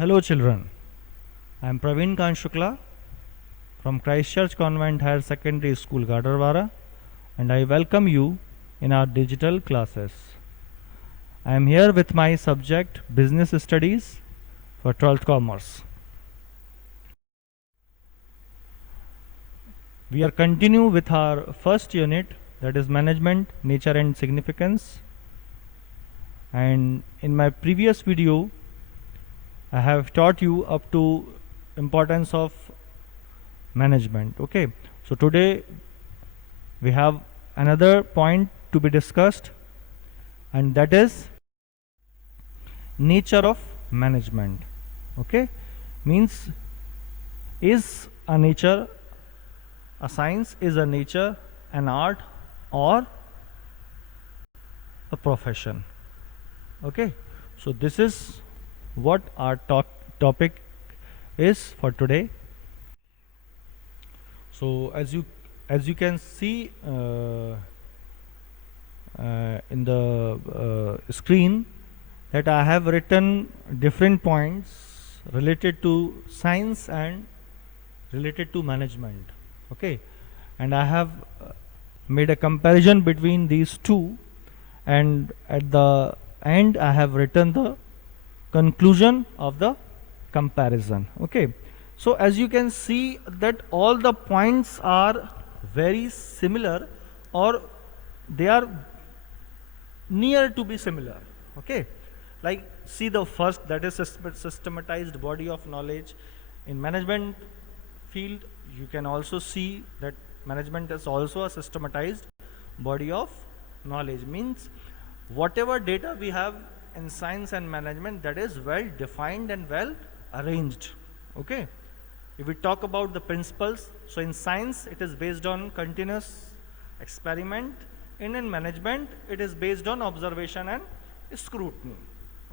Hello children, I am Praveen Kant Shukla from Christchurch Convent Higher Secondary School Gadarwara, and I welcome you in our digital classes. I am here with my subject Business Studies for 12th Commerce. We are continue with our first unit, that is Management, Nature and Significance. And in my previous video I have taught you up to importance of management. Okay, so today we have another point to be discussed, and that is nature of management. Okay, means is a nature, a science, is a nature, an art, or a profession. Okay, so this is what our topic is for today. So as you can see in the screen, that I have written different points related to science and related to management. Okay, and I have made a comparison between these two, and at the end I have written the conclusion of the comparison. Okay, so as you can see that all the points are very similar, or they are near to be similar. Okay, like see the first, that is systematized body of knowledge. In management field you can also see that management is also a systematized body of knowledge, means whatever data we have in science and management, that is well defined and well arranged. Okay, if we talk about the principles, so in science it is based on continuous experiment, in management it is based on observation and scrutiny.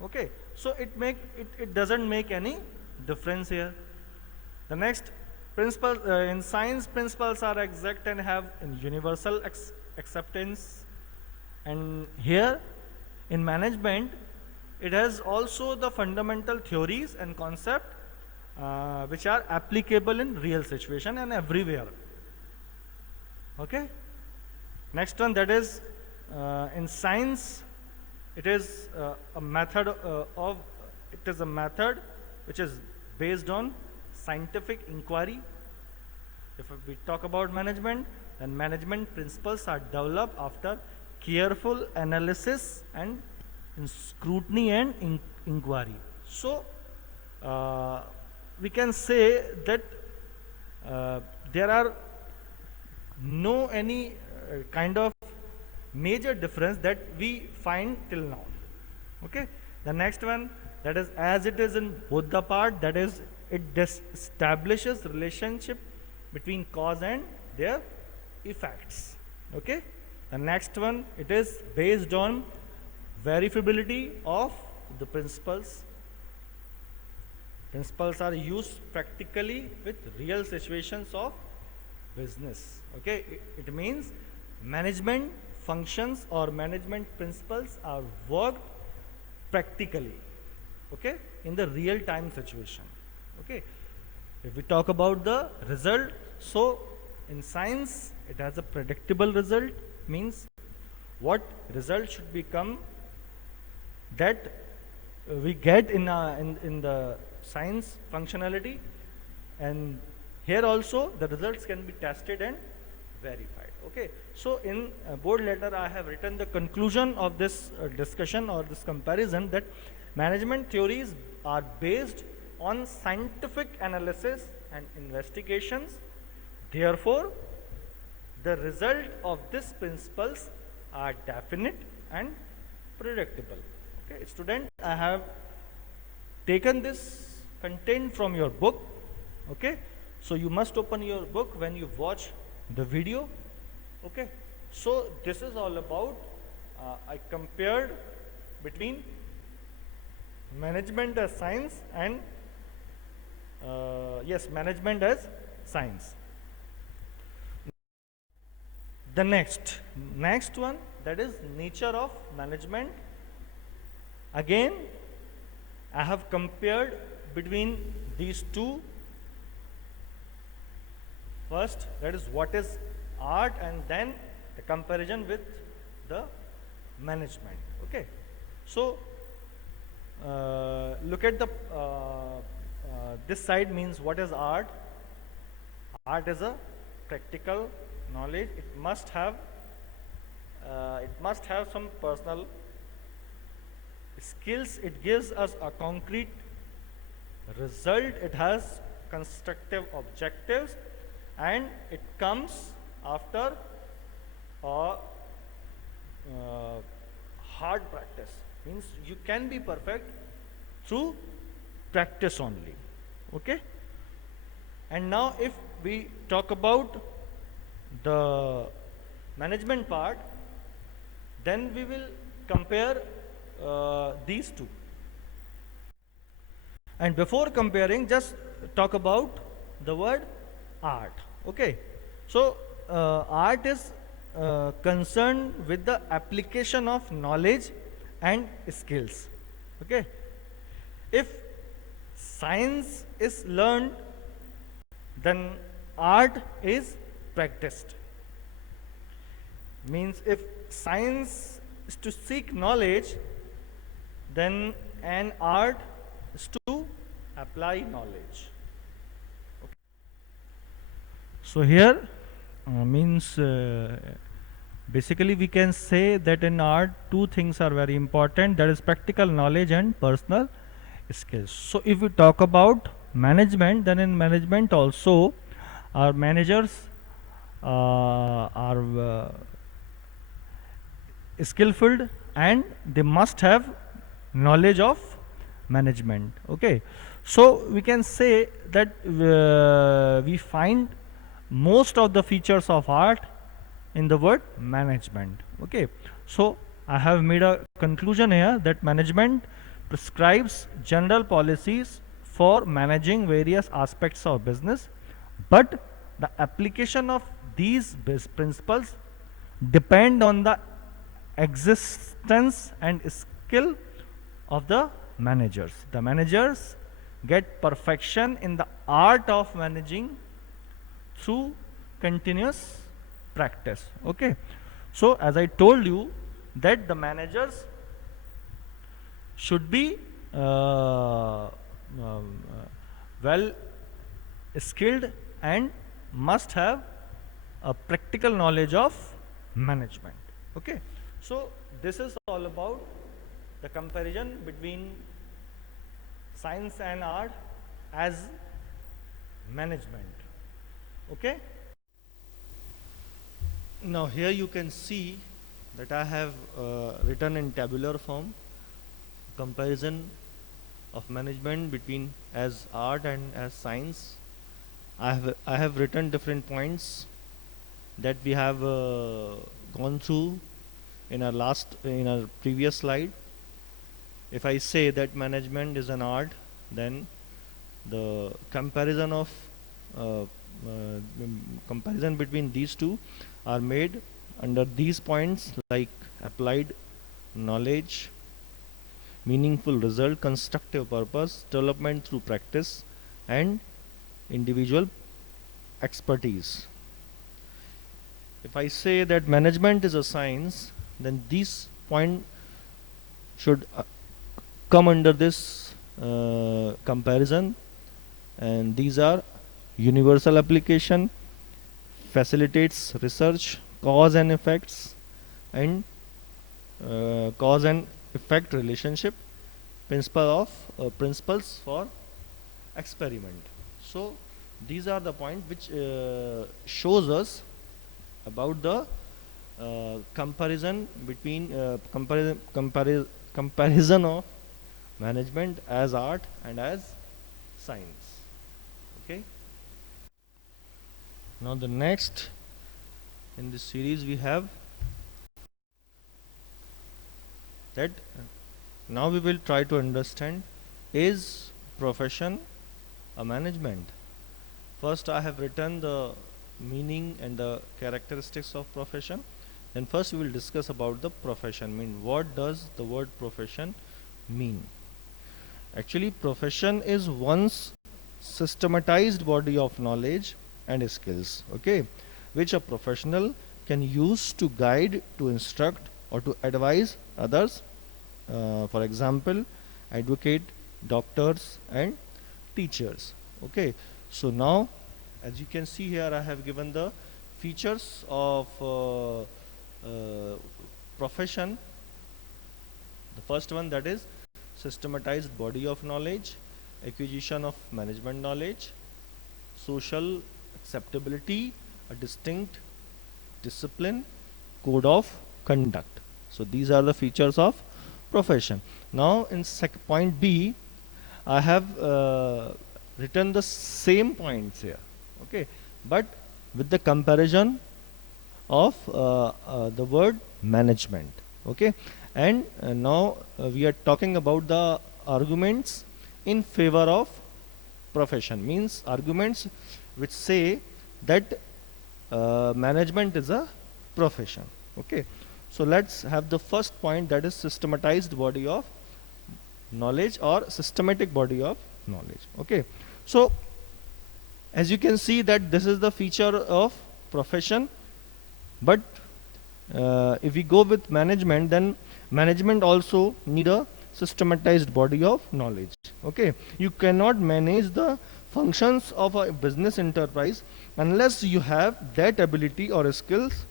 Okay, so it doesn't make any difference here. The next principle, in science principles are exact and have universal acceptance, and here in management it has also the fundamental theories and concept which are applicable in real situation and everywhere. Okay, next one, that is in science it is a method which is based on scientific inquiry. If we talk about management, then management principles are developed after careful analysis and scrutiny and inquiry. So we can say that there are no any kind of major difference that we find till now. Okay, the next one, that is as it is in both the part, that is it establishes relationship between cause and their effects. Okay, the next one, it is based on verifiability of the principles. Principles are used practically with real situations of business. Okay, it means management functions or management principles are worked practically, okay, in the real time situation. Okay, if we talk about the result, so in science it has a predictable result, means what result should become that we get in the science functionality, and here also the results can be tested and verified. Okay, so in board letter I have written the conclusion of this discussion or this comparison, that management theories are based on scientific analysis and investigations, therefore the result of these principles are definite and predictable. Okay, student, I have taken this content from your book. Okay, so you must open your book when you watch the video. Okay, so this is all about I compared between management as science and management as science. The next one, that is nature of management. Again I have compared between these two. First, that is what is art, and then the comparison with the management. Okay. So look at the this side means what is art. Art is a practical knowledge. It must have some personal skills. It gives us a concrete result. It has constructive objectives, and it comes after a hard practice. Means you can be perfect through practice only. Okay. And now if we talk about the management part, then we will compare these two. And before comparing, just talk about the word art. Okay. So art is concerned with the application of knowledge and skills. Okay. If science is learned, then art is practiced. Means if science is to seek knowledge, then an art is to apply knowledge. Okay. So here means basically we can say that in art two things are very important, that is practical knowledge and personal skills. So if we talk about management, then in management also our managers are skillful, and they must have knowledge of management. Okay. So we can say that we find most of the features of art in the word management. Okay. So I have made a conclusion here that management prescribes general policies for managing various aspects of business, but the application of these principles depend on the existence and skill of the managers. The managers get perfection in the art of managing through continuous practice. Okay. So as I told you that the managers should be well skilled and must have a practical knowledge of management. Okay. So this is all about the comparison between science and art as management. Okay. Now here you can see that I have written in tabular form comparison of management between as art and as science. I have written different points that we have gone through in our previous slide. If I say that management is an art, then the comparison of comparison between these two are made under these points, like applied knowledge, meaningful result, constructive purpose, development through practice, and individual expertise. If I say that management is a science, then these points should come under this comparison, and these are universal application, facilitates research, cause and effects, and cause and effect relationship, principles for experiment. So these are the points which shows us about the comparison between comparison of management as art and as science. Okay. Now the next in this series we have that now we will try to understand, is profession a management? First I have written the meaning and the characteristics of profession. Then first we will discuss about the profession. Mean, what does the word profession mean? Actually, profession is one's systematized body of knowledge and skills, okay, which a professional can use to guide, to instruct, or to advise others. For example, advocate, doctors, and teachers. Okay, so now, as you can see here, I have given the features of profession. The first one, that is systematized body of knowledge, acquisition of management knowledge, social acceptability, a distinct discipline, code of conduct. So these are the features of profession. Now in point B, I have written the same points here, okay, but with the comparison of the word management, okay, and now we are talking about the arguments in favor of profession, means arguments which say that management is a profession, okay. So let's have the first point, that is systematized body of knowledge or systematic body of knowledge, okay. So as you can see that this is the feature of profession, but if we go with management, then management also need a systematized body of knowledge, okay. You cannot manage the functions of a business enterprise unless you have that ability or skills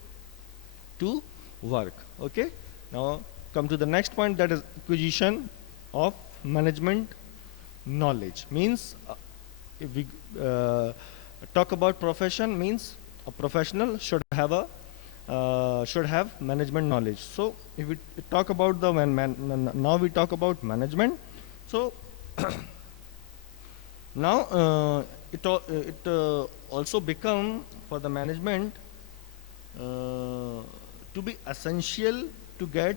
to work, okay. Now come to the next point, that is acquisition of management knowledge, means if we talk about profession, means a professional should have a should have management knowledge. So if we talk about the now we talk about management. So now it also become for the management to be essential to get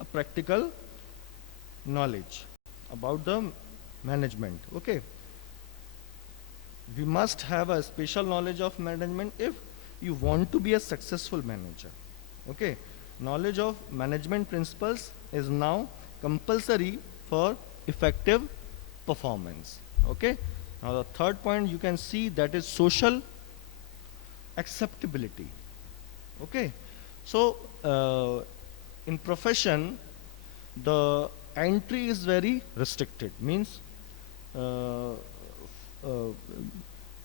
a practical knowledge about the management, okay. We must have a special knowledge of management if you want to be a successful manager, okay. Knowledge of management principles is now compulsory for effective performance, okay. Now the third point you can see, that is social acceptability, okay. So in profession the entry is very restricted, means uh,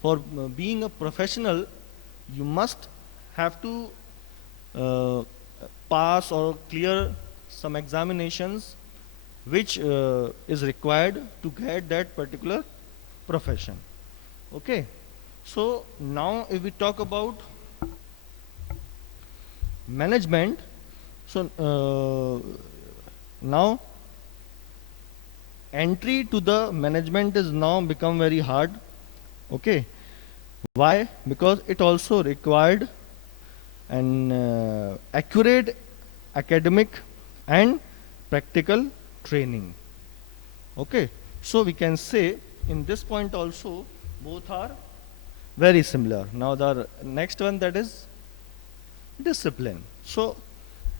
for being a professional you must have to uh, pass or clear some examinations which is required to get that particular profession, okay. So now if we talk about management, so now entry to the management is now become very hard, okay. Why? Because it also required an accurate academic and practical training, okay. So we can say in this point also both are very similar. Now the next one, that is discipline. So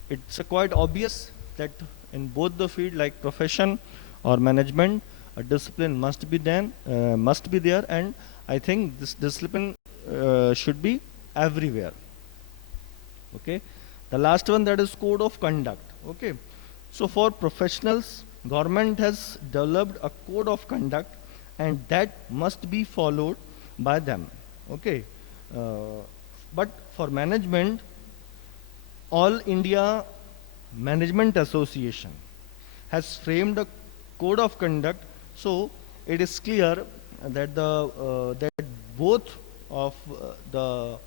it's quite obvious that in both the field like profession or management, a discipline must be there, and I think this discipline should be everywhere, okay. The last one, that is code of conduct, okay. So for professionals, government has developed a code of conduct and that must be followed by them, okay. But for management, All India Management Association has framed a code of conduct, so it is clear that that both of the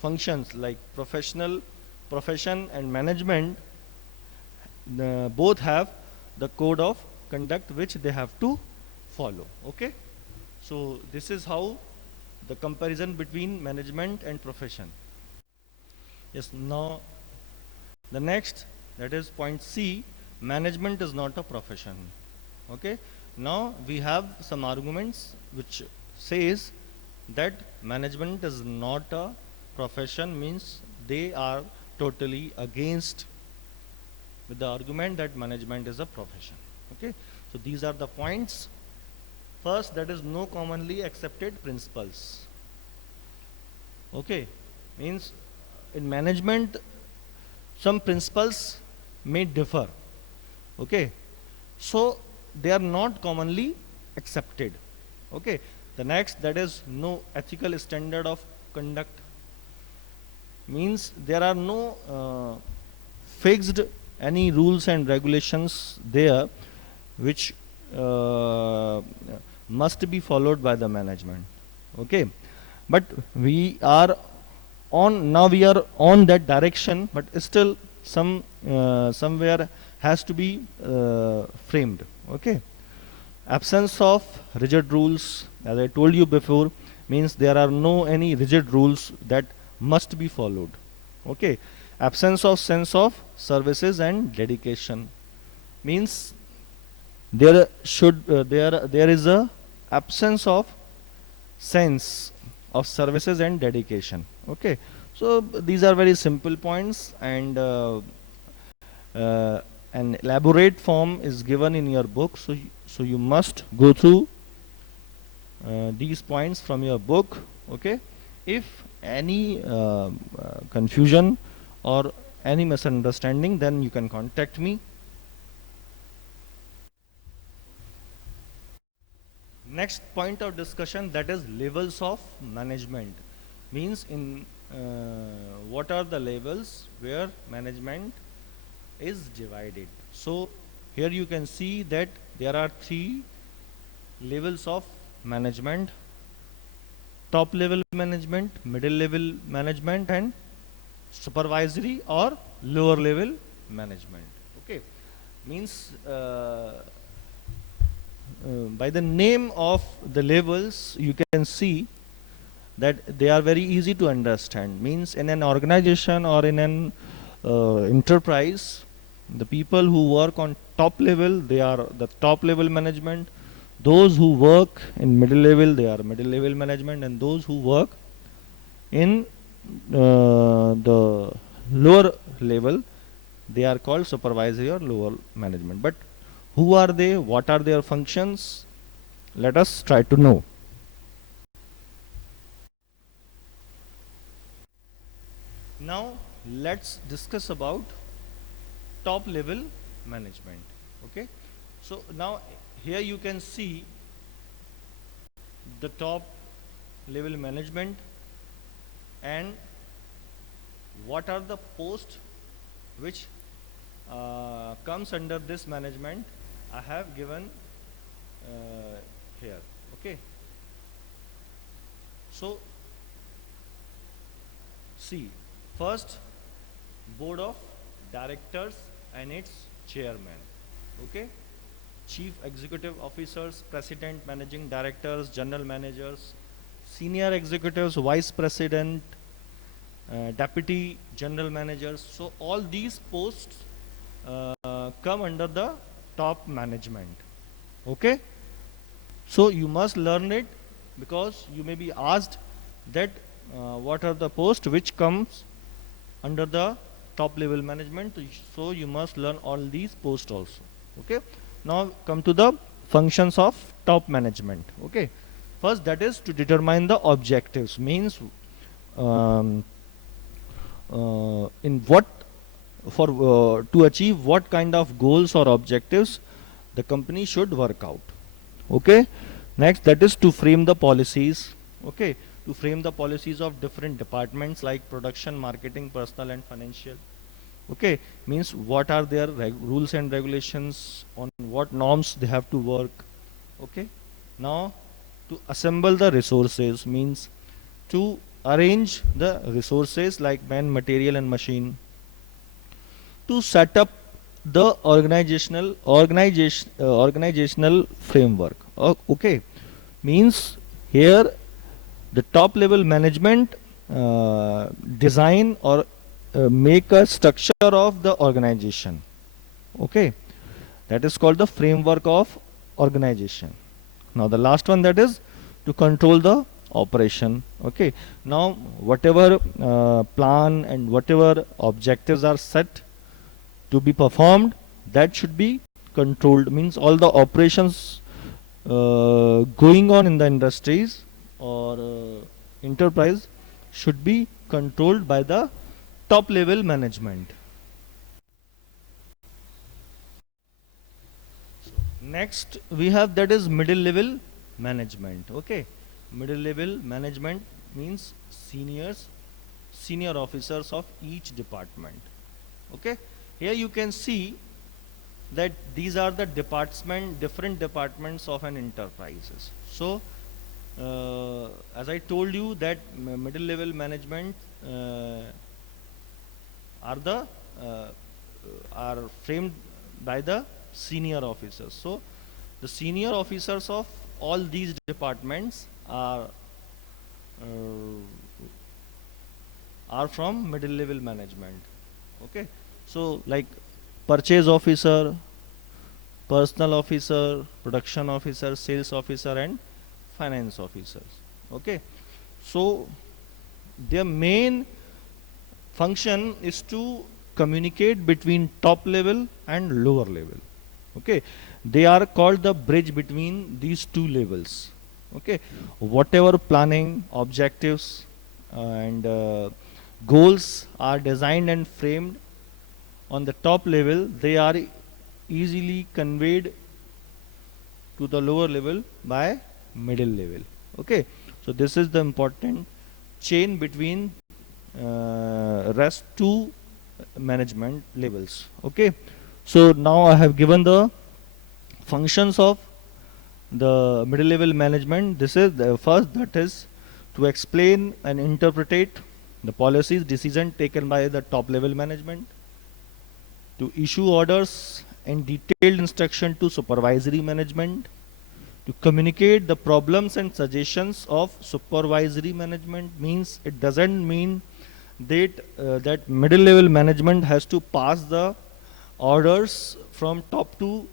functions like profession and management both have the code of conduct which they have to follow, okay. So this is how the comparison between management and profession. Yes, now the next, that is point C, management is not a profession, okay. Now we have some arguments which says that management is not a profession, means they are totally against with the argument that management is a profession. Okay, so these are the points. First, that is no commonly accepted principles. Okay, means in management some principles may differ. Okay, so they are not commonly accepted. Okay, the next, that is no ethical standard of conduct, means there are no fixed any rules and regulations there which must be followed by the management. Okay, but we are we are on that direction, but still somewhere has to be framed. Okay, absence of rigid rules, as I told you before, means there are no any rigid rules that must be followed. Okay, absence of sense of services and dedication, means there is a absence of sense of services and dedication. Okay, so these are very simple points, and an elaborate form is given in your book, so you must go through these points from your book. Okay, if any confusion or any misunderstanding, then you can contact me. Next point of discussion, that is levels of management, means in what are the levels where management is divided. So here you can see that there are 3 levels of management: top level management, middle level management, and supervisory or lower level management. Okay, means by the name of the levels you can see that they are very easy to understand. Means in an organization or in an enterprise, the people who work on top level, they are the top level management. Those who work in middle level, they are middle level management, and those who work in the lower level, they are called supervisory or lower management. But who are they? What are their functions? Let us try to know. Now let's discuss about top level management. Okay, so now here you can see the top level management and what are the posts which comes under this management. I have given here. Okay, so see, first, board of directors and its chairman. Okay, chief executive officers, president, managing directors, general managers, senior executives, vice president, deputy general managers. So all these posts come under the top management. Okay, so you must learn it, because you may be asked that what are the posts which comes under the top level management. So you must learn all these posts also. Okay, now come to the functions of top management. Okay, first, that is to determine the objectives, means in what for to achieve what kind of goals or objectives the company should work out. Okay, next, that is to frame the policies. Okay, to frame the policies of different departments like production, marketing, personal, and financial. Okay, means what are their rules and regulations, on what norms they have to work. Okay, now to assemble the resources, means to arrange the resources like man, material, and machine. To set up the organizational framework. Okay, means here the top level management design or make a structure of the organization. Okay, that is called the framework of organization. Now the last one, that is to control the operation. Okay, now whatever plan and whatever objectives are set to be performed, that should be controlled, means all the operations going on in the industries or enterprise should be controlled by the top level management. Next we have that is middle level management. Okay, middle level management means senior officers of each department. Okay, here you can see that these are the different departments of an enterprises. So as I told you that middle level management are the are framed by the senior officers. So the senior officers of all these departments are from middle level management. Okay, so like purchase officer, personal officer, production officer, sales officer, and finance officers. Okay, so their main function is to communicate between top level and lower level. Okay, they are called the bridge between these two levels. Okay, whatever planning, objectives, and goals are designed and framed on the top level, they are easily conveyed to the lower level by middle level. Okay, so this is the important chain between rest two management levels. Okay, so now I have given the functions of the middle level management. This is the first, that is to explain and interpret the policies decision taken by the top level management, to issue orders and detailed instruction to supervisory management, to communicate the problems and suggestions of supervisory management. Means it doesn't mean that that middle level management has to pass the orders from top to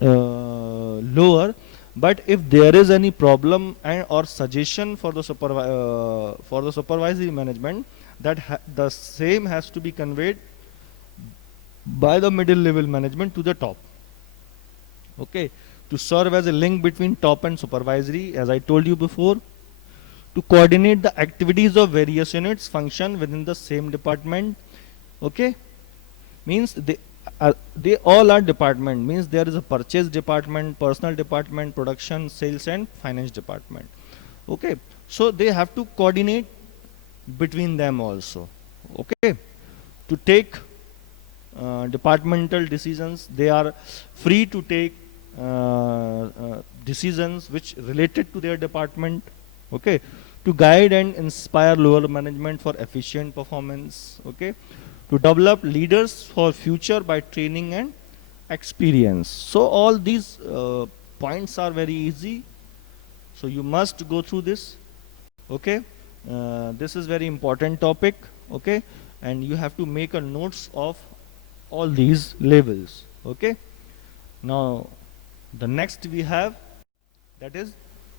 lower, but if there is any problem and or suggestion for the supervisory management, that the same has to be conveyed by the middle level management to the top. Okay, to serve as a link between top and supervisory, as I told you before, to coordinate the activities of various units function within the same department. Okay, means they all are department, means there is a purchase department, personal department, production, sales, and finance department. Okay, so they have to coordinate between them also. Okay, to take departmental decisions, they are free to take decisions which related to their department. Okay, to guide and inspire lower management for efficient performance. Okay, to develop leaders for future by training and experience. So all these points are very easy, so you must go through this. Okay, this is very important topic. Okay, and you have to make a notes of all these levels. Okay, now the next we have, that is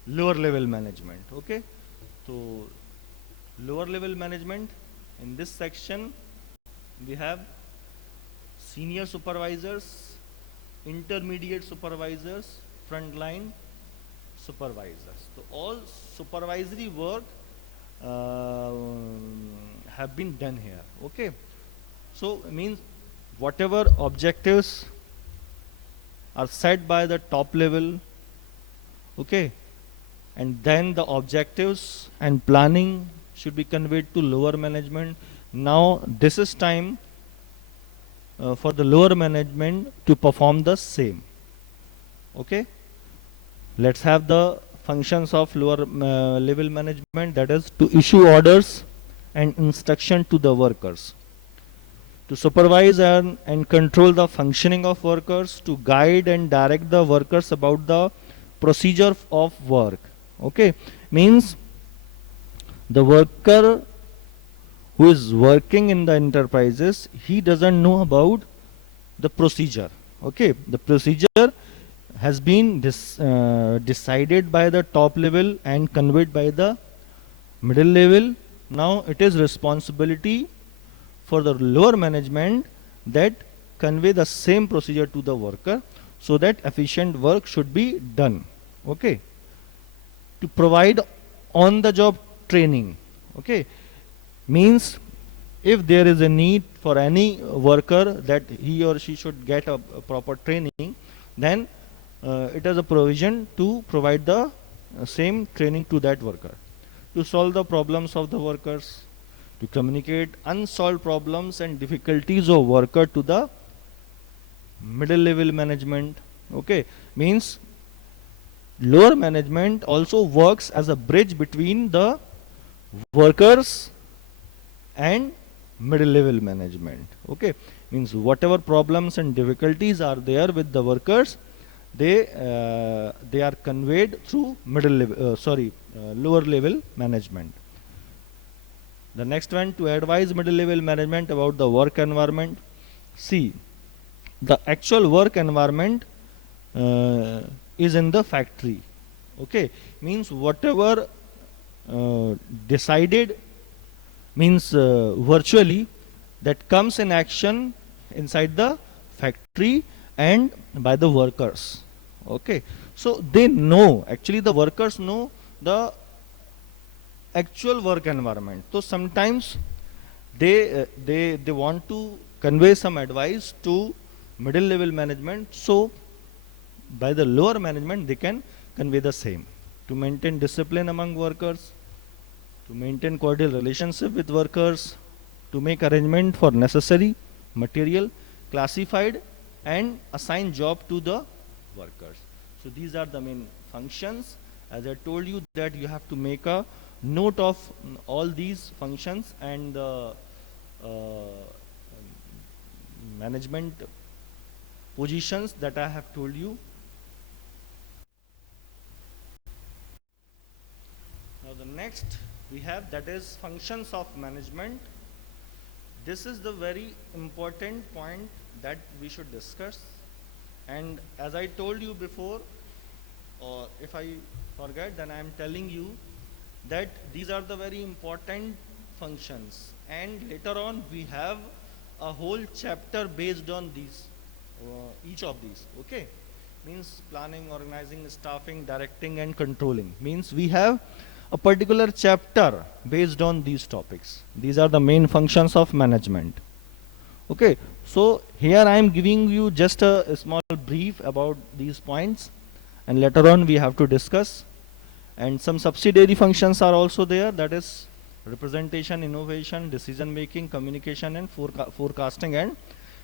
lower level management. Okay, so lower level management, in this section we have senior supervisors, intermediate supervisors, frontline supervisors. So all supervisory work have been done here. Okay, so it means whatever objectives are set by the top level, okay, and then the objectives and planning should be conveyed to lower management. Now this is time for the lower management to perform the same. Okay, let's have the functions of lower level management, that is to issue orders and instruction to the workers, to supervise and control the functioning of workers, to guide and direct the workers about the procedure of work. Okay, means the worker who is working in the enterprises, he doesn't know about the procedure. Okay, the procedure has been decided by the top level and conveyed by the middle level. Now it is responsibility for the lower management that convey the same procedure to the worker. so that efficient work should be done. Okay, to provide on the job training. Okay, means if there is a need for any worker that he or she should get a proper training, then it is a provision to provide the same training to that worker, to solve the problems of the workers, to communicate unsolved problems and difficulties of worker to the middle level management. Okay, means lower management also works as a bridge between the workers and middle level management. Okay, means whatever problems and difficulties are there with the workers, they are conveyed through lower level management. The next one, to advise middle level management about the work environment. See, the actual work environment is in the factory. Okay, means whatever decided, means virtually, that comes in action inside the factory and by the workers. Okay, so they know, actually the workers know the actual work environment. So sometimes they want to convey some advice to middle level management, so by the lower management they can convey the same, to maintain discipline among workers, to maintain cordial relationship with workers, to make arrangement for necessary material classified and assign job to the workers. So these are the main functions. As I told you that you have to make a note of all these functions and the management positions that I have told you. Now the next we have, that is functions of management. This is the very important point that we should discuss, and as I told you before, or if I forget, then I am telling you that these are the very important functions, and later on we have a whole chapter based on these, each of these. Okay, means planning, organizing, staffing, directing and controlling, means we have a particular chapter based on these topics. These are the main functions of management. Okay, so here I am giving you just a small brief about these points, and later on we have to discuss. And some subsidiary functions are also there, that is representation, innovation, decision making, communication and forecasting and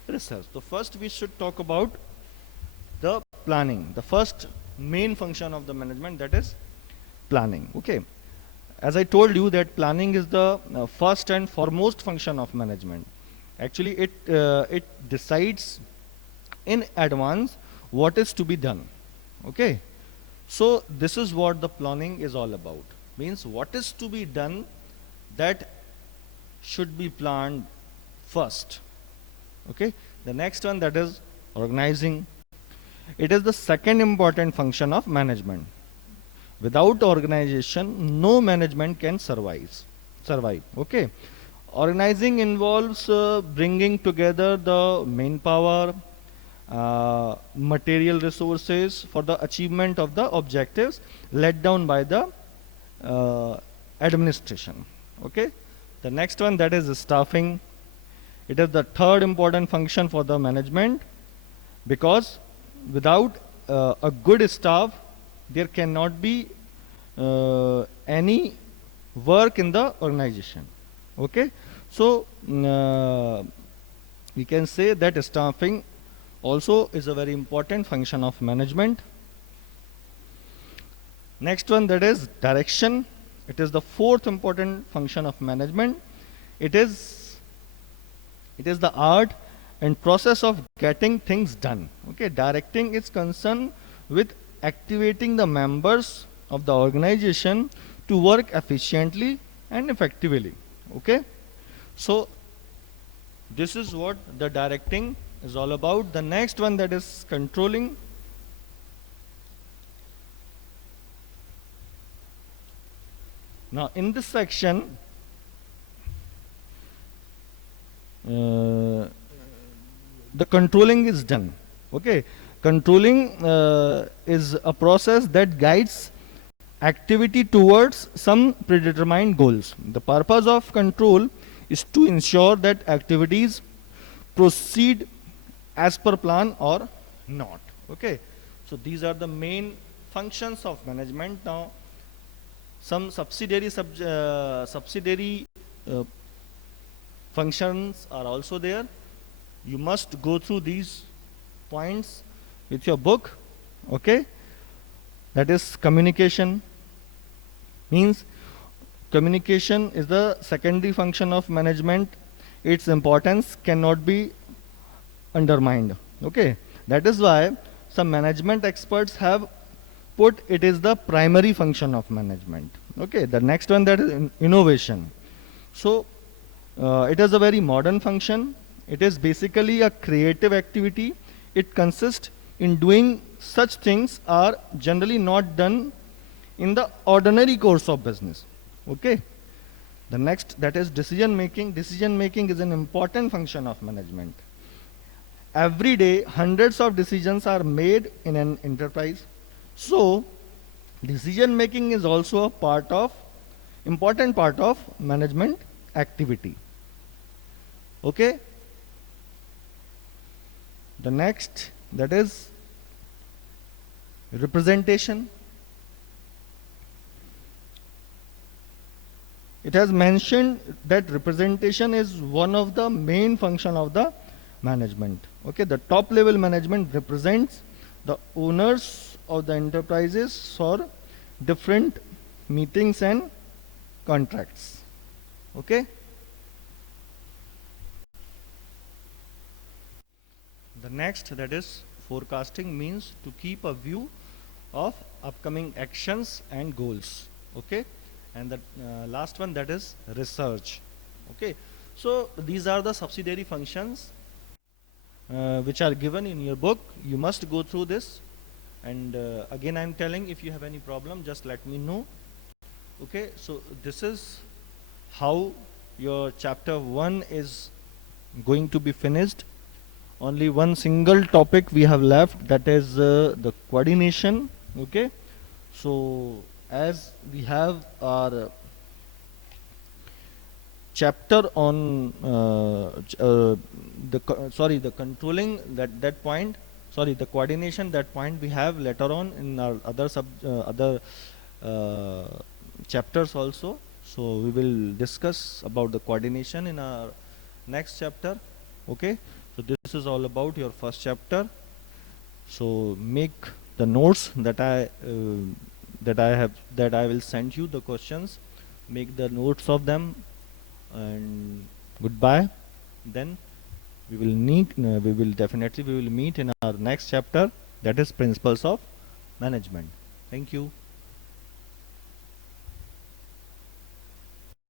research. So first we should talk about the planning, the first main function of the management, that is planning. Okay, as I told you that planning is the first and foremost function of management. Actually it decides in advance what is to be done. Okay, so this is what the planning is all about, means what is to be done, that should be planned first. Okay, the next one, that is organizing. It is the second important function of management. Without organization, no management can survive. Okay, organizing involves bringing together the manpower, material resources for the achievement of the objectives laid down by the administration. Okay, the next one, that is staffing. It is the third important function for the management, because without a good staff, there cannot be any work in the organization. Okay, so we can say that staffing also is a very important function of management. Next one, that is direction. It is the fourth important function of management. It is the art and process of getting things done. Okay, directing is concerned with activating the members of the organization to work efficiently and effectively. Okay, so this is what the directing is all about. The next one, that is controlling. Now in this section, the controlling is done. Okay, Controlling is a process that guides activity towards some predetermined goals. The purpose of control is to ensure that activities proceed as per plan or not. Okay, so these are the main functions of management. Now some subsidiary uh, functions are also there. You must go through these points with your book. Okay, that is communication. Means communication is the secondary function of management. Its importance cannot be undermined. Okay, that is why some management experts have put it is the primary function of management. Okay, the next one, that is innovation. So it is a very modern function. It is basically a creative activity. It consists in doing such things are generally not done in the ordinary course of business. Okay, the next, that is decision making. Decision making is an important function of management. Every day hundreds of decisions are made in an enterprise. So decision making is also a important part of management activity. Okay, the next, that is representation. It has mentioned that representation is one of the main function of the management. Okay, the top level management represents the owners of the enterprises for different meetings and contracts. Okay, the next, that is forecasting, means to keep a view of upcoming actions and goals. Okay, and the last one, that is research. Okay, so these are the subsidiary functions which are given in your book. You must go through this, and again I'm telling, if you have any problem, just let me know. Okay, so this is how your chapter 1 is going to be finished. Only one single topic we have left, that is the coordination. Okay, so as we have our chapter on the controlling, that point, sorry, the coordination, that point we have later on in our other uh, chapters also. So we will discuss about the coordination in our next chapter. Okay, so this is all about your first chapter. So make the notes that I will send you the questions. Make the notes of them, and goodbye. Then we will definitely we will meet in our next chapter, that is principles of management. Thank you.